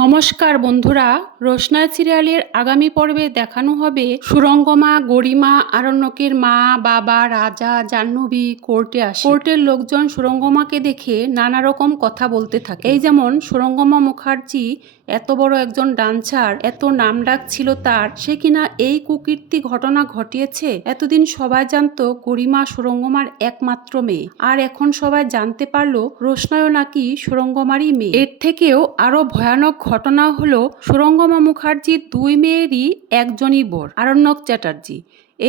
নমস্কার বন্ধুরা, রোশনাই সিরিয়ালের আগামী পর্বে দেখানো হবে সুরঙ্গমা, গরিমা, আরণ্যকের মা, বাবা, রাজা, জাহ্নবী কোর্টে আসে। কোর্টের লোকজন সুরঙ্গমাকে দেখে নানা রকম কথা বলতে থাকে। এই যেমন সুরঙ্গমা মুখার্জি এত বড় একজন ডান্সার, এত নামডাক ছিল তার, সে কিনা এই কুকীর্তি ঘটনা ঘটিয়েছে? এতদিন সবাই জানতো গরিমা সুরঙ্গমার একমাত্র মেয়ে। আর এখন সবাই জানতে পারল রোশনায়ও নাকি সুরঙ্গমারই মেয়ে। এর থেকেও আরও ভয়ানক ঘটনা হলো সুরঙ্গমা মুখার্জির দুই মেয়েরই একজনই বোর আরণ্যক চ্যাটার্জি।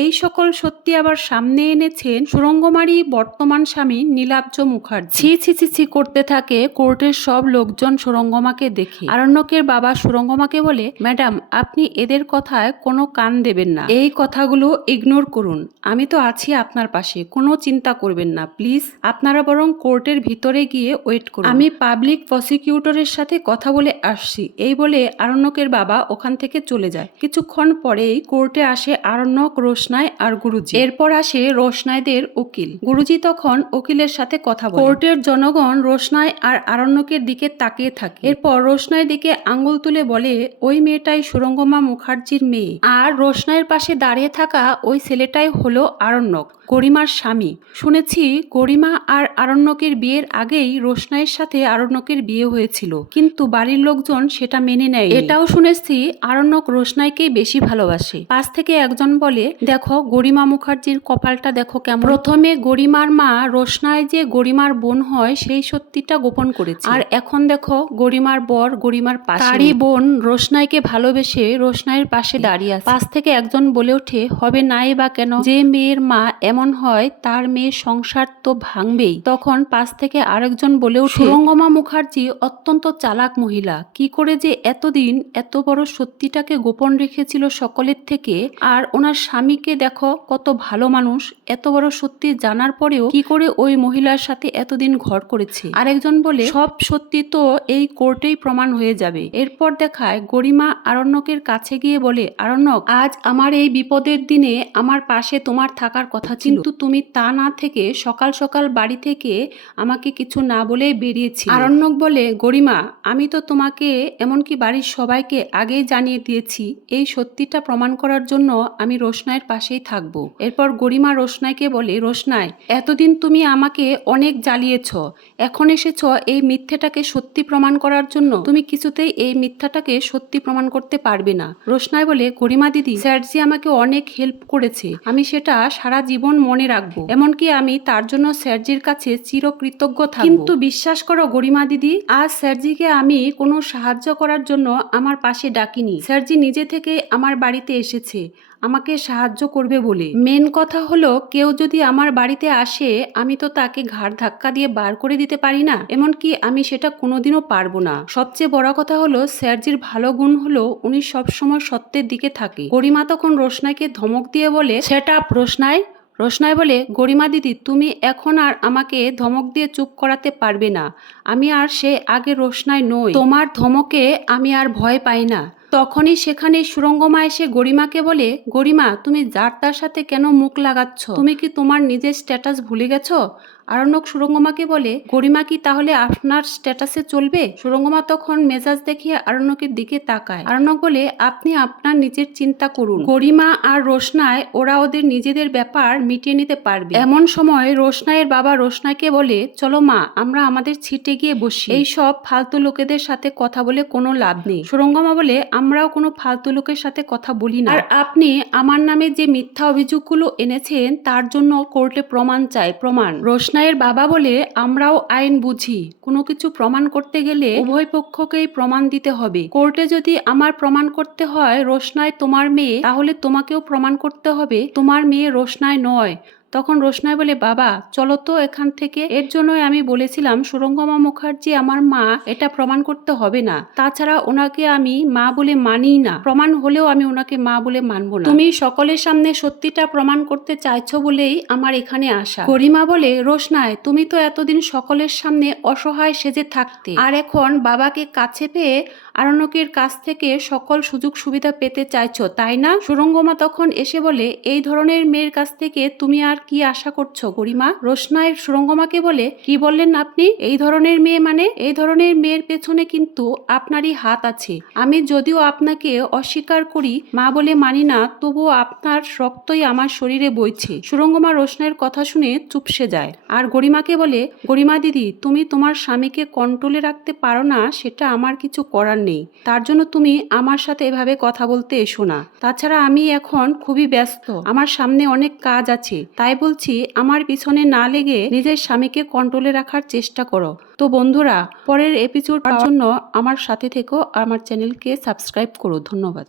এই সকল সত্যি আবার সামনে এনেছেন সুরঙ্গমারই বর্তমান স্বামী নীলাব্জ মুখার্জি। ছি ছি ছি করতে থাকে কোর্টের সব লোকজন সুরঙ্গমাকে দেখে। আরণ্যকের বাবা সুরঙ্গমাকে বলে, ম্যাডাম, আপনি এদের কথায় কোনো কান দেবেন না। এই কথাগুলো ইগনোর করুন। আমি তো আছি আপনার পাশে। কোনো চিন্তা করবেন না। প্লিজ, আপনারা বরং কোর্টের ভিতরে গিয়ে ওয়েট করুন। আমি পাবলিক প্রসিকিউটরের সাথে কথা বলে আসছি। এই বলে আরণ্যকের বাবা ওখান থেকে চলে যায়। কিছুক্ষণ পরেই কোর্টে আসে আরণ্যক রোশনাই আর গুরুজি। এরপর আসে রোশনাইদের উকিল। গুরুজি তখন উকিলের সাথে কথা বলে কোর্টের জনগণ রোশনাই আর আরণ্যকের দিকে তাকিয়ে থাকে। এরপর রোশনাই দিকে আঙ্গুল তুলে বলে, ওই মেয়েটাই সুরঙ্গমা মুখার্জির মেয়ে। আর রোশনাইয়ের পাশে দাঁড়িয়ে থাকা ওই ছেলেটাই হলো আরণ্যক, গরিমার স্বামী। শুনেছি গরিমা আর আরণ্যকের বিয়ের আগেই রোশনাইয়ের সাথে আরণ্যকের বিয়ে হয়েছিল। কিন্তু বাড়ির লোকজন সেটা মেনে নেয় এটাও শুনেছি আরণ্যক রোশনাইকেই বেশি ভালোবাসে। পাশ থেকে একজন বলে দেখো গরিমা মুখার্জির কপালটা দেখো কেমন। প্রথমে গরিমার মা রোশনায় যে গরিমার বোন হয় সেই সত্যিটা গোপন করেছে। আর এখন দেখো গরিমার বর গরিমার পাশে তারই বোন রোশনাইকে ভালোবেসে রোশনাইয়ের পাশে দাঁড়িয়ে আছে। পাশ থেকে একজন বলে ওঠে হবে নাই বা কেন? যে মেয়ের মা এমন হয় তার মেয়ে সংসার তো ভাঙবেই। তখন পাশ থেকে আরেকজন বলে ওঠে সুরঙ্গমা মুখার্জি অত্যন্ত চালাক মহিলা। কি করে যে এতদিন এত বড় সত্যিটাকে গোপন রেখেছিল সকলের থেকে? আর ওনার স্বামীকে দেখো, কত ভালো মানুষ। এত বড় সত্যি জানার পরেও কি করে ওই মহিলার সাথে এতদিন ঘর করেছে? আরেকজন বলে, সব সত্যি তো এই কোর্টেই প্রমাণ হয়ে যাবে। এরপর দেখায়, গরিমা আরণ্যকের কাছে গিয়ে বলে, আরণ্যক, আজ আমার এই বিপদের দিনে আমার পাশে তোমার থাকার কথা ছিল। কিন্তু তুমি তা না থেকে সকাল সকাল বাড়ি থেকে আমাকে কিছু না বলে বেরিয়েছি আরণ্যক বলে, গরিমা, আমি তো তোমাকে, এমনকি বাড়ির সবাইকে আগেই জানিয়ে দিয়েছি। এই সত্যিটা প্রমাণ করার জন্য আমি রোশনাইয়ের পাশেই থাকব। এরপর গরিমা রোশনাইকে বলে, রোশনাই, এতদিন তুমি আমাকে অনেক জ্বালিয়েছ। এখন এসেছ এই মিথ্যেটাকে সত্যি প্রমাণ করার জন্য। তুমি কিছুতেই এই মিথ্যাটাকে সত্যি প্রমাণ করতে পারবে না। রোশনাই বলে, গরিমা দিদি, স্যারজি আমাকে অনেক হেল্প করেছে। আমি সেটা সারা জীবন মনে রাখব। এমনকি আমি তার জন্য স্যারজির কাছে চিরকৃতজ্ঞ থাকব। কিন্তু বিশ্বাস করো গরিমা দিদি, আজ স্যারজিকে আমি কোনো সাহায্য করার জন্য আমার পাশে ডাকিনি। স্যারজি নিজে থেকে আমার বাড়িতে এসেছে। আমাকে সাহায্য করবে বলে। মেন কথা হলো, কেউ যদি আমার বাড়িতে আসে, আমি তো তাকে ঘাড় ধাক্কা দিয়ে বার করে দিতে পারি না। এমনকি আমি সেটা কোনোদিনও পারব না। সবচেয়ে বড় কথা হলো, স্যারজির ভালো গুণ হলো, উনি সবসময় সত্যের দিকে থাকে। গরিমা তখন রোশনাইকে ধমক দিয়ে বলে, সেটা রোশনাই? রোশনাই বলে, গরিমা দিদি, তুমি এখন আর আমাকে ধমক দিয়ে চুপ করাতে পারবে না। আমি আর সে আগে রোশনাই নই। তোমার ধমকে আমি আর ভয় পাই না। তখনই সেখানে সুরঙ্গমা এসে গরিমাকে বলে, গরিমা, তুমি যার তার সাথে কেন মুখ লাগাচ্ছ? তুমি কি তোমার নিজের স্ট্যাটাস ভুলে গেছো? আরণ্যক সুরঙ্গমাকে বলে, গরিমা কি তাহলে আপনার স্ট্যাটাসে চলবে? সুরঙ্গমা তখন মেজাজ দেখিয়ে আরণ্যকের দিকে তাকায়। আরণ্যক বলে, আপনি আপনার নিজের চিন্তা করুন। গরিমা আর রোশনায় ওরা ওদের নিজেদের ব্যাপার মিটিয়ে নিতে পারবে। এমন সময় রোশনাইয়ের বাবা রোশনাইকে বলে, চলো মা, আমরা আমাদের ছিটে গিয়ে বসি। এই সব ফালতু লোকেদের সাথে কথা বলে কোনো লাভ নেই। সুরঙ্গমা বলে আমরাও কোনো ফালতু লোকের সাথে কথা বলি না। আর আপনি আমার নামে যে মিথ্যা অভিযোগগুলো এনেছেন, তার জন্য কোর্টে প্রমাণ চাই, প্রমাণ। রোশনাইয়ের বাবা বলে আমরাও আইন বুঝি। কোনো কিছু প্রমাণ করতে গেলে উভয় পক্ষকেই প্রমাণ দিতে হবে। কোর্টে যদি আমার প্রমাণ করতে হয় রোশনায় তোমার মেয়ে, তাহলে তোমাকেও প্রমাণ করতে হবে। তোমার মেয়ে রোশনায় নয়। তখন রোশনাই বলে, বাবা, চলো তো এখান থেকে। এর জন্যই আমি বলেছিলাম, সুরঙ্গমা মুখার্জি আমার মা, এটা প্রমাণ করতে হবে না। তাছাড়া ওনাকে আমি মা বলে মানি না। প্রমাণ হলেও আমি ওনাকে মা বলে মানবো না। তুমি সকলের সামনে সত্যিটা প্রমাণ করতে চাইছো বলেই আমার এখানে আসা। গরিমা বলে রোশনায় তুমি তো এতদিন সকলের সামনে অসহায় সেজে থাকতে। আর এখন বাবাকে কাছে পেয়ে আরণ্যকের কাছ থেকে সকল সুযোগ সুবিধা পেতে চাইছো, তাই না? সুরঙ্গমা তখন এসে বলে, এই ধরনের মেয়ের কাছ থেকে তুমি আর কি আশা করছ গরিমা? রোশনায় সুরঙ্গমাকে বলে, কি বললেন আপনি? এই ধরনের মেয়ে মানে? এই ধরনের মেয়ের পেছনে কিন্তু আপনারই হাত আছে। আমি যদিও আপনাকে অস্বীকার করি, মা বলে মানি না, তবুও আপনার রক্তই আমার শরীরে বইছে। সুরঙ্গমা রোশনাইয়ের কথা শুনে চুপসে যায়। আর গরিমাকে বলে, গরিমা দিদি, তুমি তোমার স্বামীকে কন্ট্রোলে রাখতে পারো না, সেটা আমার কিছু করার নেই। তার জন্য তুমি আমার সাথে এভাবে কথা বলতে এসো না। তাছাড়া আমি এখন খুবই ব্যস্ত। আমার সামনে অনেক কাজ আছে, তাই বলছি, আমার পিছনে না লেগে নিজের স্বামীকে কন্ট্রোলে রাখার চেষ্টা করো। তো বন্ধুরা, পরের এপিসোড জন্য আমার সাথে থেকো আমার চ্যানেলকে সাবস্ক্রাইব করো। ধন্যবাদ।